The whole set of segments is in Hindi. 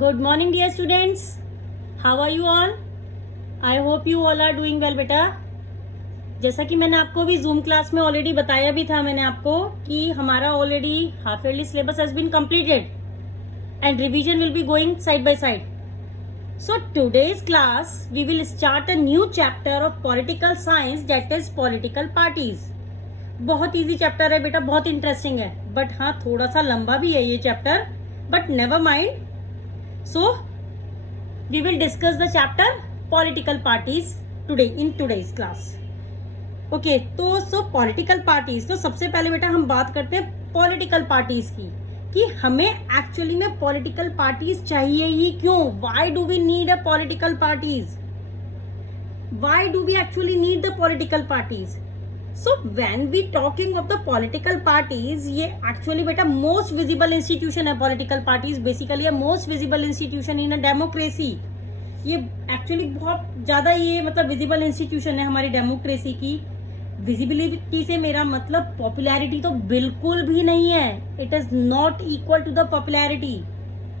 Good morning, dear students. How are you all? I hope you all are doing well, बेटा. जैसा कि मैंने आपको भी जूम क्लास में ऑलरेडी बताया भी था मैंने आपको कि हमारा already half yearly syllabus has been completed and revision will be going side by side. So today's class we will start a new chapter of political science, that is political parties. बहुत इजी चैप्टर है बेटा, बहुत इंटरेस्टिंग है, बट हाँ थोड़ा सा लंबा भी है ये chapter, but never mind. So we will discuss the chapter political parties today in today's class. Okay, तो political parties, तो सबसे पहले बेटा हम बात करते हैं political parties की कि हमें एक्चुअली में पॉलिटिकल पार्टीज चाहिए ही क्यों. Why do we need a political parties, why do we actually need the political parties. So when we talking of the political parties, ये एक्चुअली बेटा मोस्ट विजिबल इंस्टीट्यूशन है. पॉलिटिकल पार्टीज बेसिकली है most visible institution in a democracy. ये एक्चुअली बहुत ज्यादा ये मतलब विजिबल इंस्टीट्यूशन है हमारी डेमोक्रेसी की. विजिबिलिटी से मेरा मतलब पॉपुलैरिटी तो बिल्कुल भी नहीं है. It is not equal to the popularity,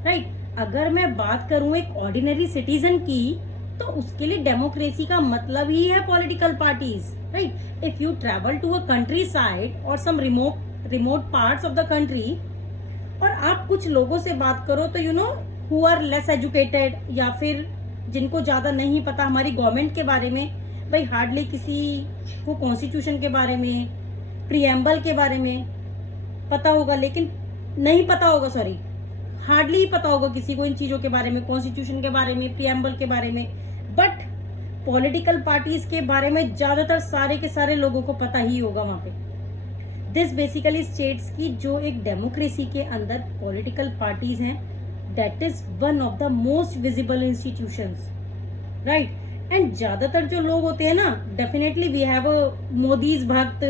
right. अगर मैं बात करूं एक ऑर्डिनरी सिटीजन की, तो उसके लिए डेमोक्रेसी का मतलब ही है political parties, right. If you travel to a country side और some remote parts of the country और आप कुछ लोगों से बात करो तो you know who are less educated या फिर जिनको ज्यादा नहीं पता हमारी गवर्नमेंट के बारे में, भाई हार्डली किसी को कॉन्स्टिट्यूशन के बारे में, प्रीएम्बल के बारे में पता होगा, लेकिन नहीं पता होगा, सॉरी हार्डली ही पता होगा किसी को इन चीजों के बारे में, कॉन्स्टिट्यूशन के बारे में, प्रीएम्बल के बारे में. बट पॉलिटिकल पार्टीज के बारे में ज्यादातर सारे के सारे लोगों को पता ही होगा वहां पे. दिस बेसिकली स्टेट्स की जो एक डेमोक्रेसी के अंदर पॉलिटिकल पार्टीज हैं, that is one of the most visible institutions, right. And ज्यादातर जो लोग होते हैं ना, डेफिनेटली वी हैव मोदीज भक्त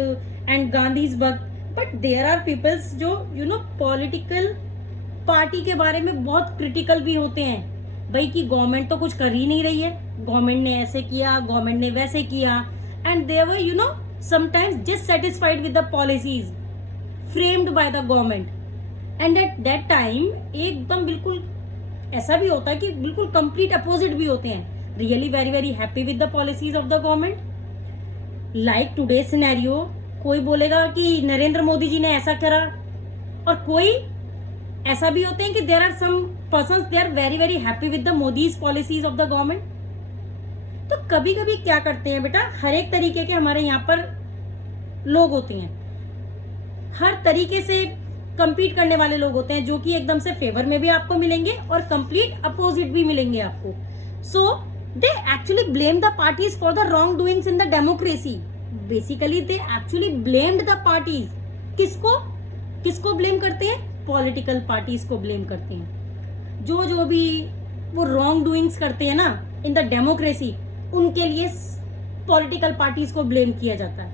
एंड गांधीज भक्त, बट देयर आर पीपल्स जो यू नो पॉलिटिकल पार्टी के बारे में बहुत क्रिटिकल भी होते हैं. भाई कि गवर्नमेंट तो कुछ कर ही नहीं रही है, गवर्नमेंट ने ऐसे किया, गवर्नमेंट ने वैसे किया, and they were you know sometimes dissatisfied with the policies framed by the government. And at that time एकदम बिल्कुल ऐसा भी होता है कि बिल्कुल कंप्लीट अपोजिट भी होते हैं, really very happy with the policies of the government. Like today's scenario, कोई बोलेगा कि नरेंद्र मोदी जी ने ऐसा करा, और कोई ऐसा भी होते हैं कि there are some persons they are very happy with the Modi's policies of the government. तो कभी कभी क्या करते हैं बेटा, हर एक तरीके के हमारे यहाँ पर लोग होते हैं, हर तरीके से compete करने वाले लोग होते हैं, जो कि एकदम से फेवर में भी आपको मिलेंगे और कंप्लीट अपोजिट भी मिलेंगे आपको. So they actually blame the parties for the wrongdoings in the democracy. Basically they actually blamed the parties. किसको ब्लेम करते हैं? पॉलिटिकल पार्टीज को ब्लेम करते हैं. जो भी वो रॉन्ग डूइंग्स करते हैं ना इन द डेमोक्रेसी, उनके लिए पॉलिटिकल पार्टीज को ब्लेम किया जाता है.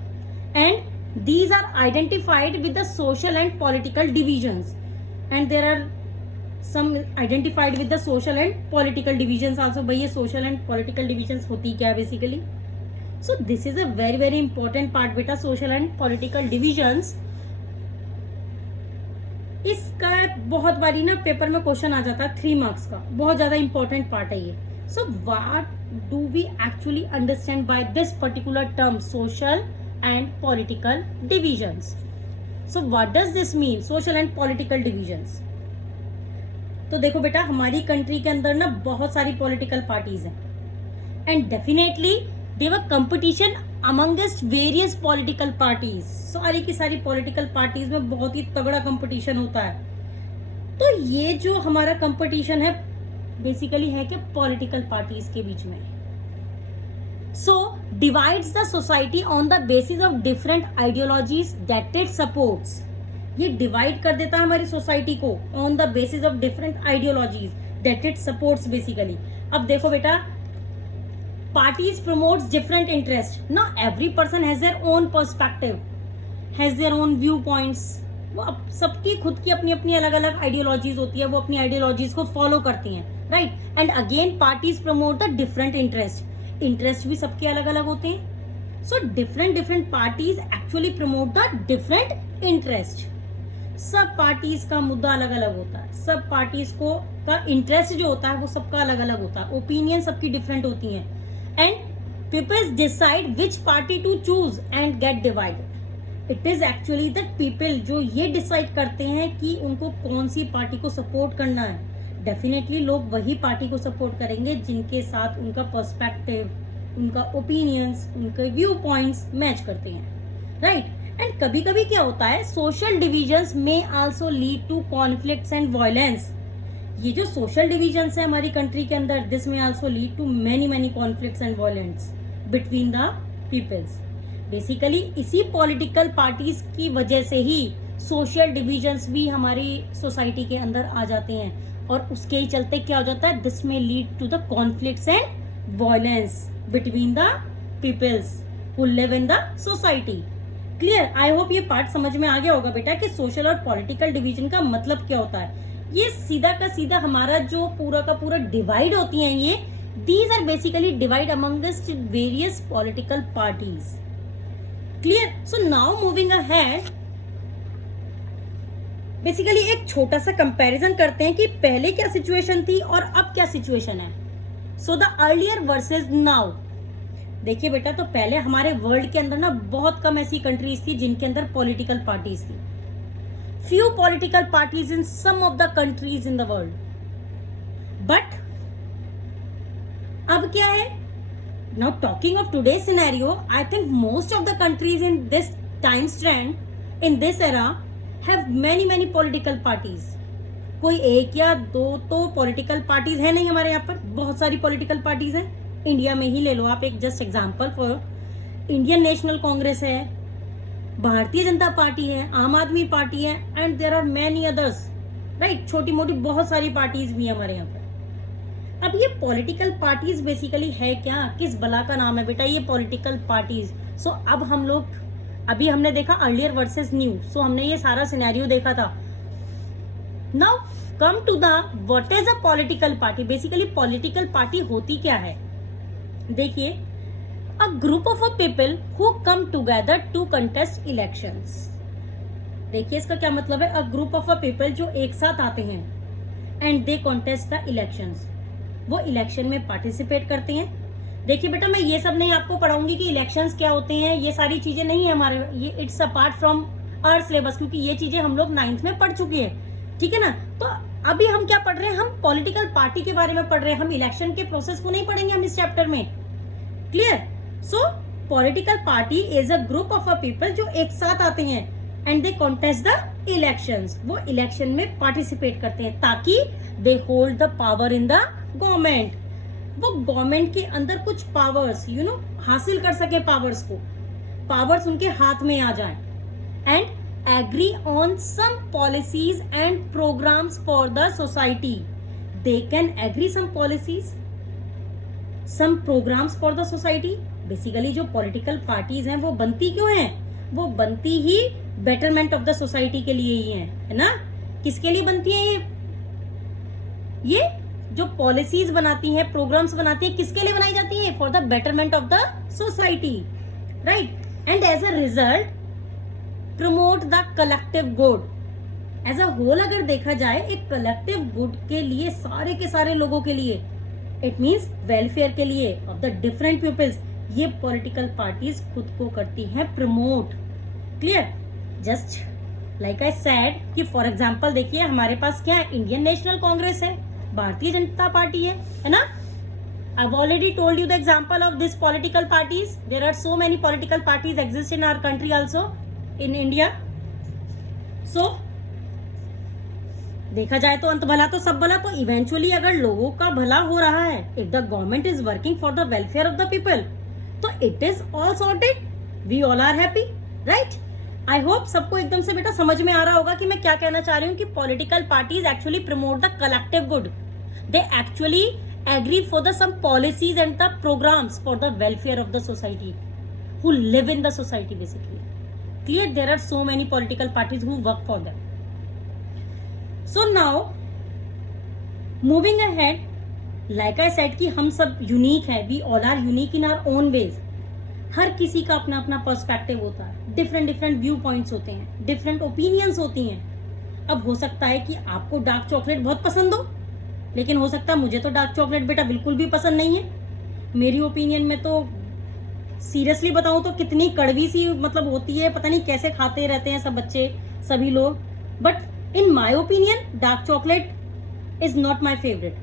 And these are identified with the social and political divisions, and there are some identified with the social and political divisions also. भाई ये social and political divisions होती क्या basically? So this is a very important part बेटा, social and political divisions. इसका बहुत बारी ना पेपर में क्वेश्चन आ जाता है 3 मार्क्स का, बहुत ज्यादा इंपॉर्टेंट पार्ट है ये. So what do we actually understand by this particular term social and political divisions? So what does this mean, social and political divisions? तो देखो बेटा, हमारी कंट्री के अंदर ना बहुत सारी पॉलिटिकल पार्टीज हैं, and definitely there competition amongst various political parties. सारी की सारी पॉलिटिकल पार्टीज में बहुत ही तगड़ा कंपटीशन होता है. तो ये जो हमारा कंपटीशन है बेसिकली है कि पॉलिटिकल पार्टीज के बीच में. So divides the society on the basis of different ideologies that it supports. ये डिवाइड कर देता है हमारी सोसाइटी को on the basis of different ideologies that it supports basically. अब देखो बेटा, पार्टीज प्रमोट्स डिफरेंट इंटरेस्ट ना. Every person has their own perspective, has their own viewpoints. वो सबकी खुद की अपनी अपनी अलग अलग आइडियोलॉजीज होती है, वो अपनी आइडियोलॉजीज को फॉलो करती हैं, right. And again parties promote the different interest भी सबके अलग अलग होते हैं. So different parties actually promote the different interest. सब पार्टीज का मुद्दा अलग अलग होता है, सब पार्टीज को का इंटरेस्ट जो होता है वो सबका अलग अलग होता है, ओपिनियन सबकी डिफरेंट होती हैं, and peoples decide which party to choose and get divided. It is actually that people जो ये डिसाइड करते हैं कि उनको कौन सी पार्टी को सपोर्ट करना है। डेफिनेटली लोग वही पार्टी को सपोर्ट करेंगे जिनके साथ उनका पर्सपेक्टिव, उनका ओपिनियंस, उनके व्यू पॉइंट्स मैच करते हैं, राइट। एंड कभी कभी क्या होता है, सोशल डिविजन्स में also lead to conflicts and violence. ये जो सोशल डिविजन्स है हमारी कंट्री के अंदर, दिस में also lead to many conflicts and violence between the peoples. Basically इसी पॉलिटिकल पार्टीज की वजह से ही सोशल डिविजन्स भी हमारी सोसाइटी के अंदर आ जाते हैं, और उसके ही चलते क्या हो जाता है, दिस में lead to the conflicts and violence between the peoples who live in the society. Clear? I hope ये पार्ट समझ में आ गया होगा बेटा कि सोशल और पॉलिटिकल डिवीजन का मतलब क्या होता है। ये सीधा का सीधा हमारा जो पूरा का पूरा डिवाइड होती हैं, ये these are basically divide amongst various political parties. Clear? So now moving ahead, basically एक छोटा सा कंपैरिजन करते हैं कि पहले क्या सिचुएशन थी और अब क्या सिचुएशन है। So the earlier versus now. देखिए बेटा, तो पहले हमारे वर्ल्ड के अंदर ना बहुत कम ऐसी कंट्रीज थी जिनके अंदर पॉलिटिकल पार्टीज थी। Few political parties in some of the countries in the world. But अब क्या है, now talking of today scenario, I think most of the countries in this time stand in this era have many political parties. कोई एक या दो तो पॉलिटिकल पार्टीज है नहीं, हमारे यहाँ पर बहुत सारी पॉलिटिकल पार्टीज हैं। इंडिया में ही ले लो आप एक just example for, Indian National Congress है, भारतीय जनता पार्टी है, आम आदमी पार्टी है, and there are many others, right. छोटी मोटी बहुत सारी पार्टीज भी है हमारे यहाँ पर। अब ये पॉलिटिकल पार्टीज बेसिकली है क्या, किस बला का नाम है बेटा ये पॉलिटिकल पार्टीज। सो अब हम लोग, अभी हमने देखा अर्लियर वर्सेस न्यू, सो हमने ये सारा सिनेरियो देखा था। Now come to the what is a political party. Basically political party होती क्या है, देखिए, a group of a people who come together to contest elections. देखिए इसका क्या मतलब है, a group of a people जो एक साथ आते हैं and they contest the elections, वो इलेक्शन में पार्टिसिपेट करते हैं। देखिए बेटा, मैं ये सब नहीं आपको पढ़ाऊंगी कि इलेक्शंस क्या होते हैं, ये सारी चीजें नहीं है हमारे, ये it's apart from our syllabus, क्योंकि ये चीजें हम लोग 9th में पढ़ चुके हैं, ठीक है ना। तो अभी हम क्या पढ़ रहे हैं, हम पॉलिटिकल पार्टी के बारे में पढ़ रहे हैं, हम इलेक्शन के प्रोसेस को नहीं पढ़ेंगे हम इस चैप्टर में। Clear? So political party is a group of a people जो एक साथ आते हैं and they contest the elections, वो इलेक्शन में पार्टिसिपेट करते हैं ताकि they hold the power in the government, वो गवर्नमेंट के अंदर कुछ पावर्स हासिल कर सके, पावर्स उनके हाथ में आ जाए, and agree on some policies and programs for the society. They can agree some policies, some programs for the society. Basically जो political parties हैं वो बनती क्यों हैं, वो बनती ही betterment of the society के लिए ही है ना। किसके लिए बनती है ये जो पॉलिसीज बनाती हैं, प्रोग्राम्स बनाती हैं, किसके लिए बनाई जाती है, for the betterment of the society, right. And as a result promote the collective good. As a whole अगर देखा जाए एक कलेक्टिव गुड के लिए, सारे के सारे लोगों के लिए, इट मीन्स वेलफेयर के लिए ऑफ द डिफरेंट पीपल्स, ये पॉलिटिकल पार्टीज खुद को करती हैं promote. Clear? Just like I said कि फॉर एग्जांपल देखिए हमारे पास क्या है, इंडियन नेशनल कांग्रेस है, भारतीय जनता पार्टी है ना। I've already told you the example of this political parties. There are so many political parties exist in our country also, in India. So देखा जाए तो अंत भला तो सब भला, तो इवेंचुअली अगर लोगों का भला हो रहा है, if the government is working for the welfare of the people, तो it is all sorted, we all are happy, right? I hope सबको एकदम से बेटा समझ में आ रहा होगा कि मैं क्या कहना चाह रही हूँ कि political parties actually promote the collective good. They actually agree for the some policies and the programs for the welfare of the society who live in the society basically. Clear? There are so many political parties who work for them. So now moving ahead, like I said कि हम सब unique है, we all are unique in our own ways. हर किसी का अपना अपना पर्सपेक्टिव होता है, डिफरेंट डिफरेंट व्यू पॉइंट्स होते हैं, डिफरेंट ओपिनियंस होती हैं, अब हो सकता है कि आपको डार्क चॉकलेट बहुत पसंद हो, लेकिन हो सकता है मुझे तो डार्क चॉकलेट बेटा बिल्कुल भी पसंद नहीं है। मेरी ओपिनियन में तो सीरियसली बताऊं तो कितनी कड़वी सी मतलब होती है, पता नहीं कैसे खाते रहते हैं सब बच्चे सभी लोग। But in my opinion dark chocolate is not my favourite.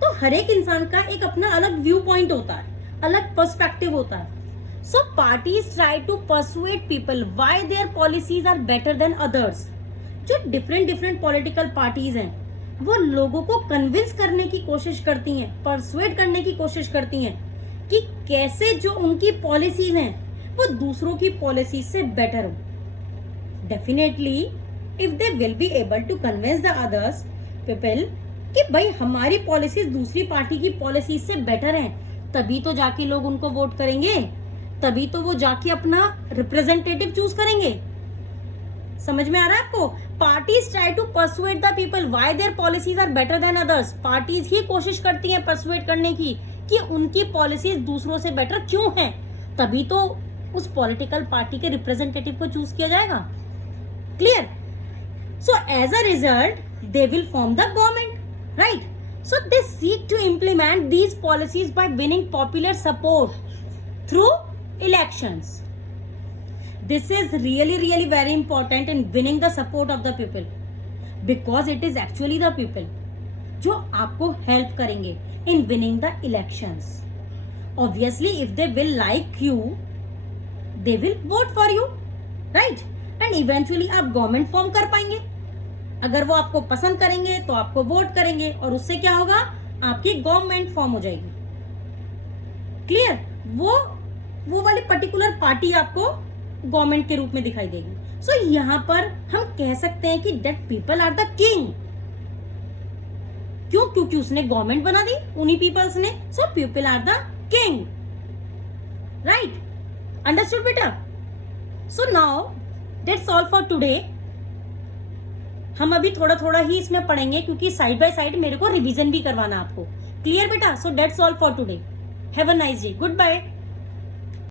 तो हर एक इंसान का एक अपना अलग व्यू पॉइंट होता है, अलग पर्सपेक्टिव होता है। So parties try to persuade people why their policies are better than others. जो डिफरेंट पॉलिटिकल पार्टीज हैं वो लोगों को कन्विंस करने की कोशिश करती हैं, परसुएड करने की कोशिश करती हैं कि कैसे जो उनकी पॉलिसीज हैं वो दूसरों की पॉलिसीज से बेटर हो। Definitely if they will be able to convince the others people कि भाई हमारी पॉलिसीज दूसरी पार्टी की पॉलिसीज से बेटर हैं, तभी तो जाके लोग उनको वोट करेंगे, तभी तो वो जाके अपना रिप्रेजेंटेटिव चूज करेंगे। समझ में आ रहा है आपको? Parties try to persuade the people why their policies are better than others. Parties ही कोशिश करती हैं परसुएड करने की कि उनकी पॉलिसीज दूसरों से बेटर क्यों हैं, तभी तो उस पॉलिटिकल पार्टी के रिप्रेजेंटेटिव को चूज किया जाएगा। Clear? So as a result they will form the government, right? So they seek to implement these policies by winning popular support through elections. This is really very important in winning the support of the people, because it is actually the people जो आपको help करेंगे in winning the elections. Obviously if they will like you, they will vote for you, right? And eventually आप government form कर पाएंगे। अगर वो आपको पसंद करेंगे तो आपको वोट करेंगे और उससे क्या होगा, आपकी गवर्नमेंट फॉर्म हो जाएगी। क्लियर? वो वाली पर्टिकुलर पार्टी आपको गवर्नमेंट के रूप में दिखाई देगी। सो यहां पर हम कह सकते हैं कि that people are the king. क्यों? क्योंकि उसने गवर्नमेंट बना दी उन्हीं पीपल्स ने। So people are the king, right? Understood बेटा? So now that's all for today. हम अभी थोड़ा ही इसमें पढ़ेंगे क्योंकि साइड बाय साइड मेरे को रिवीजन भी करवाना आपको। क्लियर बेटा? So that's all for today. Have a nice day. Good bye.